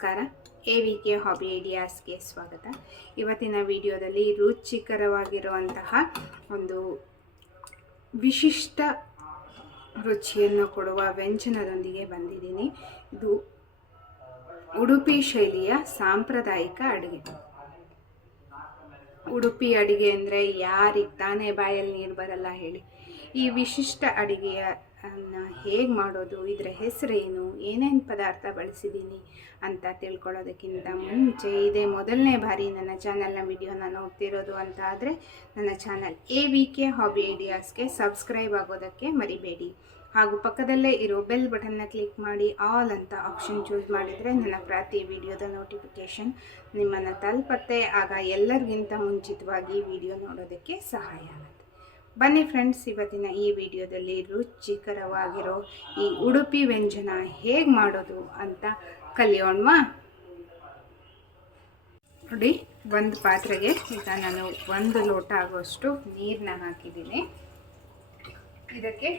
ನಮಸ್ಕಾರ. A V K hobby ಐಡಿಯಾಸ್ಗೆ ಸ್ವಾಗತ. ಇವತ್ತಿನ ವಿಡಿಯೋದಲ್ಲಿ ರುಚಿಕರವಾಗಿರುವಂತಹ ಒಂದು ವಿಶಿಷ್ಟ ರುಚಿಯನ್ನು ಕೊಡುವ ವ್ಯಂಜನದೊಂದಿಗೆ ಬಂದಿದ್ದೀನಿ. ಇದು ಉಡುಪಿ ಶೈಲಿಯ ಸಾಂಪ್ರದಾಯಿಕ ಅಡುಗೆ. ಉಡುಪಿ ಅಡುಗೆ ಅಂದರೆ ಯಾರಿಗೆ ತಾನೇ ಬಾಯಲ್ಲಿ ನೀರು ಬರಲ್ಲ ಹೇಳಿ. ಈ ವಿಶಿಷ್ಟ ಅಡಿಗೆಯ ಹೇಗೆ ಮಾಡೋದು, ಇದರ ಹೆಸರೇನು, ಏನೇನು ಪದಾರ್ಥ ಬಳಸಿದ್ದೀನಿ ಅಂತ ತಿಳ್ಕೊಳ್ಳೋದಕ್ಕಿಂತ ಮುಂಚೆ ಇದೇ ಮೊದಲನೇ ಬಾರಿ ನನ್ನ ಚಾನಲ್ನ ವಿಡಿಯೋನ ನೋಡ್ತಿರೋದು ಅಂತ ಆದರೆ ನನ್ನ channel A V K hobby ಐಡಿಯಾಸ್ಗೆ subscribe ಆಗೋದಕ್ಕೆ ಮರಿಬೇಡಿ. ಹಾಗೂ ಪಕ್ಕದಲ್ಲೇ ಇರೋ ಬೆಲ್ ಬಟನ್ನ ಕ್ಲಿಕ್ ಮಾಡಿ ಆಲ್ ಅಂತ ಆಪ್ಷನ್ ಚೂಸ್ ಮಾಡಿದರೆ ನನ್ನ ಪ್ರತಿ ವಿಡಿಯೋದ ನೋಟಿಫಿಕೇಷನ್ ನಿಮ್ಮನ್ನು ತಲುಪತ್ತೆ. ಆಗ ಎಲ್ಲರಿಗಿಂತ ಮುಂಚಿತವಾಗಿ ವಿಡಿಯೋ ನೋಡೋದಕ್ಕೆ ಸಹಾಯ ಆಗುತ್ತೆ. ಬನ್ನಿ ಫ್ರೆಂಡ್ಸ್, ಇವತ್ತಿನ ಈ ವಿಡಿಯೋದಲ್ಲಿ ರುಚಿಕರವಾಗಿರೋ ಈ ಉಡುಪಿ ವ್ಯಂಜನ ಹೇಗೆ ಮಾಡೋದು ಅಂತ ಕಲಿಯೋಣವಾ? ನೋಡಿ, ಒಂದು ಪಾತ್ರೆಗೆ ಈಗ ನಾನು ಒಂದು ಲೋಟ ಆಗುವಷ್ಟು ನೀರನ್ನ ಹಾಕಿದ್ದೀನಿ. ಇದಕ್ಕೆ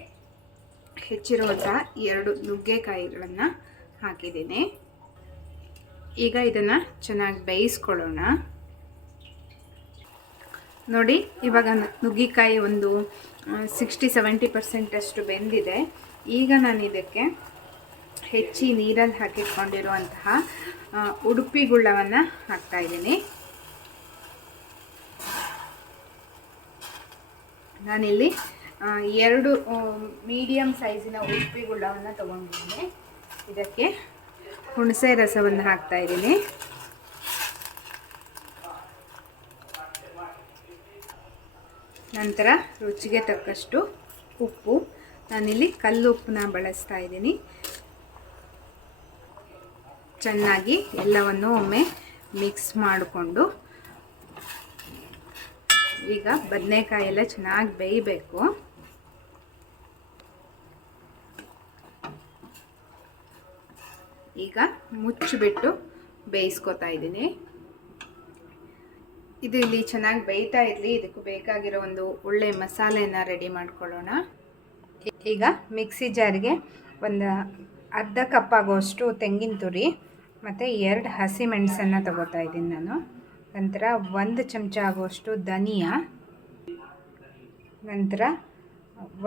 ಹೆಚ್ಚಿರುವಂಥ ಎರಡು ನುಗ್ಗೆಕಾಯಿಗಳನ್ನು ಹಾಕಿದ್ದೀನಿ. ಈಗ ಇದನ್ನು ಚೆನ್ನಾಗಿ ಬೇಯಿಸ್ಕೊಳ್ಳೋಣ. ನೋಡಿ, ಇವಾಗ ನುಗ್ಗಿಕಾಯಿ ಒಂದು ಸಿಕ್ಸ್ಟಿ ಸೆವೆಂಟಿ ಪರ್ಸೆಂಟಷ್ಟು ಬೆಂದಿದೆ. ಈಗ ನಾನು ಇದಕ್ಕೆ ಹೆಚ್ಚಿ ನೀರಲ್ಲಿ ಹಾಕಿಟ್ಕೊಂಡಿರುವಂತಹ ಉಡುಪಿ ಗುಳ್ಳವನ್ನು ಹಾಕ್ತಾಯಿದ್ದೀನಿ ನಾನಿಲ್ಲಿ ಎರಡು ಮೀಡಿಯಮ್ ಸೈಜಿನ ಉಡುಪಿ ಗುಳ್ಳವನ್ನು ತೊಗೊಂಡಿದ್ದೀನಿ. ಇದಕ್ಕೆ ಹುಣಸೆ ರಸವನ್ನು ಹಾಕ್ತಾಯಿದ್ದೀನಿ ನಂತರ ರುಚಿಗೆ ತಕ್ಕಷ್ಟು ಉಪ್ಪು. ನಾನಿಲ್ಲಿ ಕಲ್ಲು ಉಪ್ಪನ್ನ ಬಳಸ್ತಾ ಇದ್ದೀನಿ. ಚೆನ್ನಾಗಿ ಎಲ್ಲವನ್ನು ಒಮ್ಮೆ ಮಿಕ್ಸ್ ಮಾಡಿಕೊಂಡು. ಈಗ ಬದನೆಕಾಯಿ ಎಲ್ಲ ಚೆನ್ನಾಗಿ ಬೇಯಬೇಕು. ಈಗ ಮುಚ್ಚಿಬಿಟ್ಟು ಬೇಯಿಸ್ಕೊತಾ ಇದ್ದೀನಿ. ಇದು ಇಲ್ಲಿ ಚೆನ್ನಾಗಿ ಬೇಯ್ತಾ ಇರಲಿ. ಇದಕ್ಕೆ ಬೇಕಾಗಿರೋ ಒಂದು ಒಳ್ಳೆ ಮಸಾಲೆನ ರೆಡಿ ಮಾಡ್ಕೊಳ್ಳೋಣ. ಈಗ ಮಿಕ್ಸಿ ಜಾರಿಗೆ ಒಂದು ಅರ್ಧ ಕಪ್ ಆಗೋಷ್ಟು ತೆಂಗಿನ ತುರಿ, ಮತ್ತು ಎರಡು ಹಸಿ ಮೆಣಸನ್ನು ತಗೋತಾ ಇದ್ದೀನಿ ನಾನು. ನಂತರ ಒಂದು ಚಮಚ ಆಗುವಷ್ಟು ಧನಿಯಾ, ನಂತರ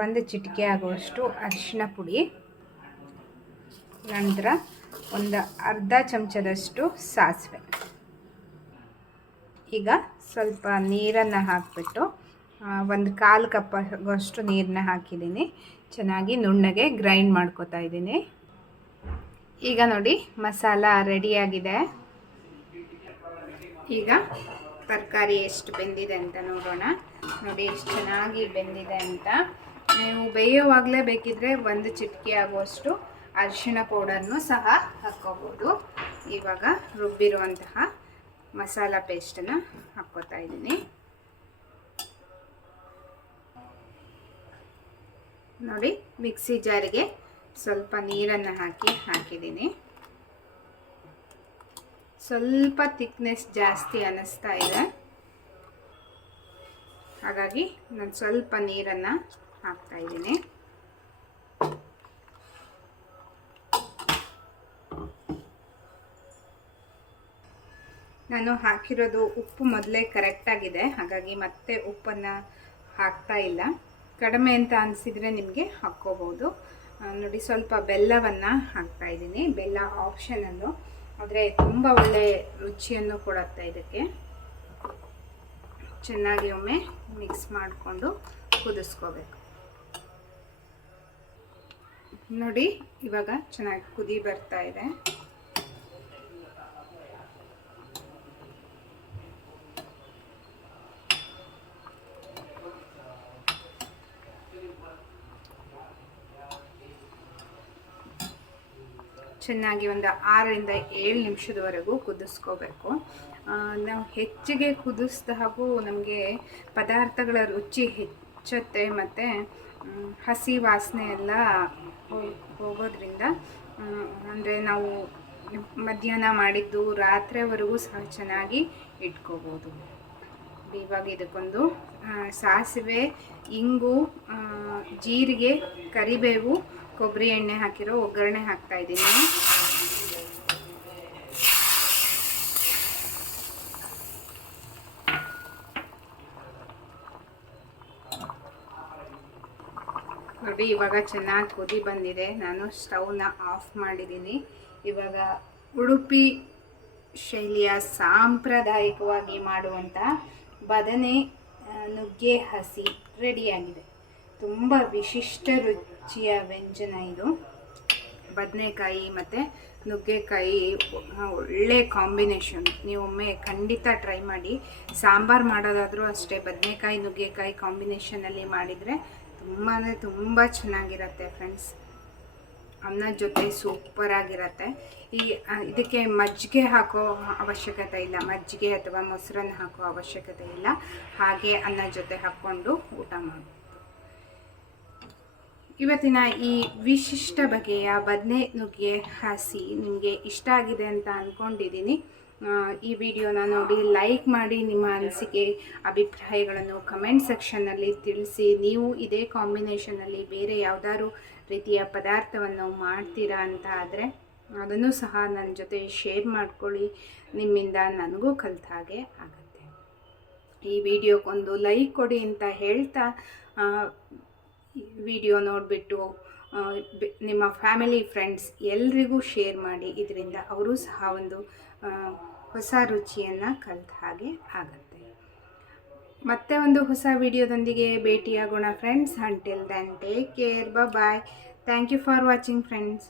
ಒಂದು ಚಿಟಿಕೆ ಆಗುವಷ್ಟು ಅರಿಶಿನ ಪುಡಿ, ನಂತರ ಒಂದು ಅರ್ಧ ಚಮಚದಷ್ಟು ಸಾಸಿವೆ. ಈಗ ಸ್ವಲ್ಪ ನೀರನ್ನು ಹಾಕಿಬಿಟ್ಟು ಒಂದು ಕಾಲು ಕಪ್ಪಷ್ಟು ನೀರನ್ನ ಹಾಕಿದ್ದೀನಿ. ಚೆನ್ನಾಗಿ ನುಣ್ಣಗೆ ಗ್ರೈಂಡ್ ಮಾಡ್ಕೋತಾ ಇದ್ದೀನಿ. ಈಗ ನೋಡಿ, ಮಸಾಲ ರೆಡಿಯಾಗಿದೆ. ಈಗ ತರಕಾರಿ ಎಷ್ಟು ಬೆಂದಿದೆ ಅಂತ ನೋಡೋಣ. ನೋಡಿ, ಎಷ್ಟು ಚೆನ್ನಾಗಿ ಬೆಂದಿದೆ ಅಂತ. ನೀವು ಬೇಯೋವಾಗಲೇ ಬೇಕಿದ್ರೆ ಒಂದು ಚಿಟಿಕೆ ಆಗುವಷ್ಟು ಅರಿಶಿಣ ಪೌಡರ್ನು ಸಹ ಹಾಕ್ಕೋಬೋದು. ಇವಾಗ ರುಬ್ಬಿರುವಂತಹ ಮಸಾಲ ಪೇಸ್ಟನ್ನು ಹಾಕ್ಕೋತಾ ಇದ್ದೀನಿ. ನೋಡಿ, ಮಿಕ್ಸಿ ಜಾರಿಗೆ ಸ್ವಲ್ಪ ನೀರನ್ನು ಹಾಕಿ ಹಾಕಿದ್ದೀನಿ. ಸ್ವಲ್ಪ ತಿಕ್ನೆಸ್ ಜಾಸ್ತಿ ಅನ್ನಿಸ್ತಾ ಇದೆ. ಹಾಗಾಗಿ ನಾನು ಸ್ವಲ್ಪ ನೀರನ್ನು ಹಾಕ್ತಾ ಇದ್ದೀನಿ. ನಾನು ಹಾಕಿರೋದು ಉಪ್ಪು ಮೊದಲೇ ಕರೆಕ್ಟಾಗಿದೆ ಹಾಗಾಗಿ ಮತ್ತೆ ಉಪ್ಪನ್ನು ಹಾಕ್ತಾ ಇಲ್ಲ. ಕಡಿಮೆ ಅಂತ ಅನಿಸಿದರೆ ನಿಮಗೆ ಹಾಕ್ಕೋಬೋದು ನೋಡಿ ಸ್ವಲ್ಪ ಬೆಲ್ಲವನ್ನು ಹಾಕ್ತಾ ಇದ್ದೀನಿ. ಬೆಲ್ಲ ಆಪ್ಷನನ್ನು ಆದರೆ ತುಂಬ ಒಳ್ಳೆ ರುಚಿಯನ್ನು ಕೊಡುತ್ತೆ ಇದಕ್ಕೆ. ಚೆನ್ನಾಗಿ ಒಮ್ಮೆ ಮಿಕ್ಸ್ ಮಾಡಿಕೊಂಡು ಕುದಿಸ್ಕೋಬೇಕು. ನೋಡಿ, ಇವಾಗ ಚೆನ್ನಾಗಿ ಕುದಿ ಬರ್ತಾ ಇದೆ. ಚೆನ್ನಾಗಿ ಒಂದು ಆರರಿಂದ ಏಳು ನಿಮಿಷದವರೆಗೂ ಕುದಿಸ್ಕೋಬೇಕು. ನಾವು ಹೆಚ್ಚಿಗೆ ಕುದಿಸ್ದಾಗೂ ನಮಗೆ ಪದಾರ್ಥಗಳ ರುಚಿ ಹೆಚ್ಚುತ್ತೆ ಮತ್ತು ಹಸಿ ವಾಸನೆ ಎಲ್ಲ ಹೋಗೋದ್ರಿಂದ ಅಂದರೆ ನಾವು ಮಧ್ಯಾಹ್ನ ಮಾಡಿದ್ದು ರಾತ್ರಿವರೆಗೂ ಸಹ ಚೆನ್ನಾಗಿ ಇಟ್ಕೋಬೋದು. ಇವಾಗ ಇದಕ್ಕೊಂದು ಸಾಸಿವೆ, ಇಂಗು ಜೀರಿಗೆ, ಕರಿಬೇವು ಕೊಬ್ಬರಿ ಎಣ್ಣೆ ಹಾಕಿರೋ ಒಗ್ಗರಣೆ ಹಾಕ್ತಾ ಇದ್ದೀನಿ. ನೋಡಿ, ಇವಾಗ ಚೆನ್ನಾಗಿ ಕುದಿ ಬಂದಿದೆ. ನಾನು ಸ್ಟವ್ನ ಆಫ್ ಮಾಡಿದ್ದೀನಿ. ಇವಾಗ ಉಡುಪಿ ಶೈಲಿಯ ಸಾಂಪ್ರದಾಯಿಕವಾಗಿ ಮಾಡುವಂಥ ಬದನೆ ನುಗ್ಗೆ ಹಸಿ ರೆಡಿಯಾಗಿದೆ. ತುಂಬ ವಿಶಿಷ್ಟ ರುಚಿ. ರುಚಿಯ ವ್ಯಂಜನ ಇದು ಬದನೆಕಾಯಿ ಮತ್ತು ನುಗ್ಗೆಕಾಯಿ ಒಳ್ಳೆ ಕಾಂಬಿನೇಷನ್. ನೀವು ಒಮ್ಮೆ ಖಂಡಿತ ಟ್ರೈ ಮಾಡಿ. ಸಾಂಬಾರು ಮಾಡೋದಾದರೂ ಅಷ್ಟೇ, ಬದನೆಕಾಯಿ, ನುಗ್ಗೆಕಾಯಿ ಕಾಂಬಿನೇಷನಲ್ಲಿ ಮಾಡಿದರೆ ತುಂಬಾ ತುಂಬ ಚೆನ್ನಾಗಿರುತ್ತೆ ಫ್ರೆಂಡ್ಸ್. ಅನ್ನ ಜೊತೆ ಸೂಪರ್ ಆಗಿರುತ್ತೆ ಈ ಇದಕ್ಕೆ ಮಜ್ಜಿಗೆ ಹಾಕೋ ಅವಶ್ಯಕತೆ ಇಲ್ಲ. ಮಜ್ಜಿಗೆ ಅಥವಾ ಮೊಸರನ್ನು ಹಾಕೋ ಅವಶ್ಯಕತೆ ಇಲ್ಲ. ಹಾಗೆ ಅನ್ನ ಜೊತೆ ಹಾಕ್ಕೊಂಡು ಊಟ ಮಾಡಿ. ಇವತ್ತಿನ ಈ ವಿಶಿಷ್ಟ ಬಗೆಯ ಬದನೆ ನುಗ್ಗೆ ಹಸಿ ನಿಮಗೆ ಇಷ್ಟ ಆಗಿದೆ ಅಂತ ಅಂದ್ಕೊಂಡಿದ್ದೀನಿ ಈ ವಿಡಿಯೋನ ನೋಡಿ ಲೈಕ್ ಮಾಡಿ ನಿಮ್ಮ ಅನಿಸಿಕೆ, ಅಭಿಪ್ರಾಯಗಳನ್ನು ಕಮೆಂಟ್ ಸೆಕ್ಷನ್ನಲ್ಲಿ ತಿಳಿಸಿ. ನೀವು ಇದೇ ಕಾಂಬಿನೇಷನಲ್ಲಿ ಬೇರೆ ಯಾವುದಾದ್ರು ರೀತಿಯ ಪದಾರ್ಥವನ್ನು ಮಾಡ್ತೀರಾ ಅಂತ ಆದರೆ ಅದನ್ನು ಸಹ ನನ್ನ ಜೊತೆ ಶೇರ್ ಮಾಡ್ಕೊಳ್ಳಿ. ನಿಮ್ಮಿಂದ ನನಗೂ ಕಲಿತ ಹಾಗೆ ಆಗುತ್ತೆ. ಈ ವಿಡಿಯೋಕ್ಕೊಂದು ಲೈಕ್ ಕೊಡಿ ಅಂತ ಹೇಳ್ತಾ ವಿಡಿಯೋ ನೋಡಿಬಿಟ್ಟು ನಿಮ್ಮ ಫ್ಯಾಮಿಲಿ, ಫ್ರೆಂಡ್ಸ್ ಎಲ್ರಿಗೂ ಶೇರ್ ಮಾಡಿ. ಇದರಿಂದ ಅವರು ಸಹ ಒಂದು ಹೊಸ ರುಚಿಯನ್ನು ಕಲ್ತ ಹಾಗೆ ಆಗುತ್ತೆ. ಮತ್ತೆ ಒಂದು ಹೊಸ ವಿಡಿಯೋದೊಂದಿಗೆ ಭೇಟಿಯಾಗೋಣ, friends. Until then take care bye thank you for watching friends